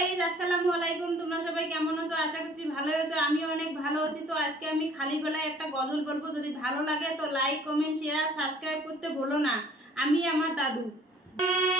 Guys আসসালামু আলাইকুম। তোমরা সবাই কেমন আছো? আশা করছি ভালো আছো। আমি অনেক ভালো আছি। তো আজকে আমি খালি গলায় একটা গজল বলব। যদি ভালো লাগে তো লাইক কমেন্ট শেয়ার সাবস্ক্রাইব করতে ভুলো না। আমি আমার দাদু। হ্যাঁ